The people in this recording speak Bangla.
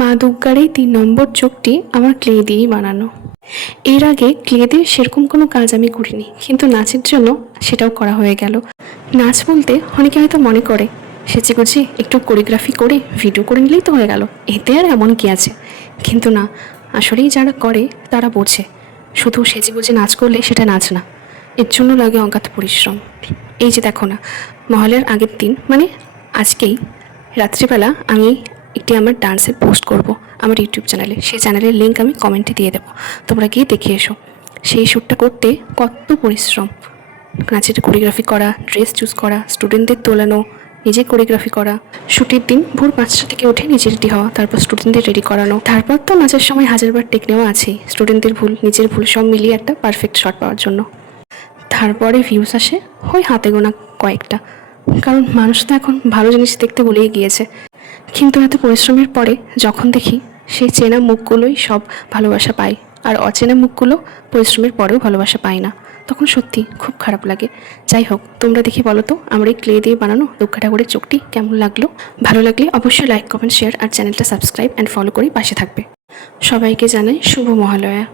মা দুর্গার এই 3 নম্বর চোখটি আমার ক্লে দিয়েই বানানো। এর আগে ক্লে দিয়ে সেরকম কোনো কাজ আমি করিনি, কিন্তু নাচের জন্য সেটাও করা হয়ে গেল। নাচ বলতে অনেকে হয়তো মনে করে সেজেগুজে একটু কোরিওগ্রাফি করে ভিডিও করে নিলেই তো হয়ে গেল, এতে আর এমন কি আছে। কিন্তু না, আসলেই যারা করে তারা বোঝে শুধু সেজেগুজে নাচ করলে সেটা নাচ না, এর জন্য লাগে অগাধ পরিশ্রম। এই যে দেখো না, মহলের আগের দিন মানে আজকেই রাত্রিবেলা আমি একটি আমার ডান্সের পোস্ট করব আমার ইউটিউব চ্যানেলে। সেই চ্যানেলের লিঙ্ক আমি কমেন্টে দিয়ে দেবো, তোমরা গিয়ে দেখে এসো। সেই শ্যুটটা করতে কত পরিশ্রম, নাচের কোরিওগ্রাফি করা, ড্রেস চুজ করা, স্টুডেন্টদের তোলানো, নিজে কোরিওগ্রাফি করা, শ্যুটের দিন ভোর 5টা থেকে উঠে নিজে রেডি হওয়া, তারপর স্টুডেন্টদের রেডি করানো, তারপর তো নাচের সময় হাজারবার টেক নেওয়া আছেই, স্টুডেন্টদের ভুল নিজের ভুল সব মিলিয়ে একটা পারফেক্ট শট পাওয়ার জন্য। তারপরে ভিউস আসে ওই হাতে গোনা কয়েকটা, কারণ মানুষ তো এখন ভালো জিনিস দেখতে ভুলেই গিয়েছে। কিন্তু এত পরিশ্রমের পরে যখন দেখি সেই চেনা মুখগুলোই সব ভালোবাসা পায়, আর অচেনা মুখগুলো পরিশ্রমের পরেও ভালোবাসা পায় না, তখন সত্যি খুব খারাপ লাগে। যাই হোক, তোমরা দেখি বলো তো আমার এই ক্লে দিয়ে বানানো দুর্গা ঠাকুরের চোখটি কেমন লাগলো। ভালো লাগলে অবশ্যই লাইক, কমেন্ট, শেয়ার আর চ্যানেলটা সাবস্ক্রাইব অ্যান্ড ফলো করে পাশে থাকবে। সবাইকে জানাই শুভ মহালয়া।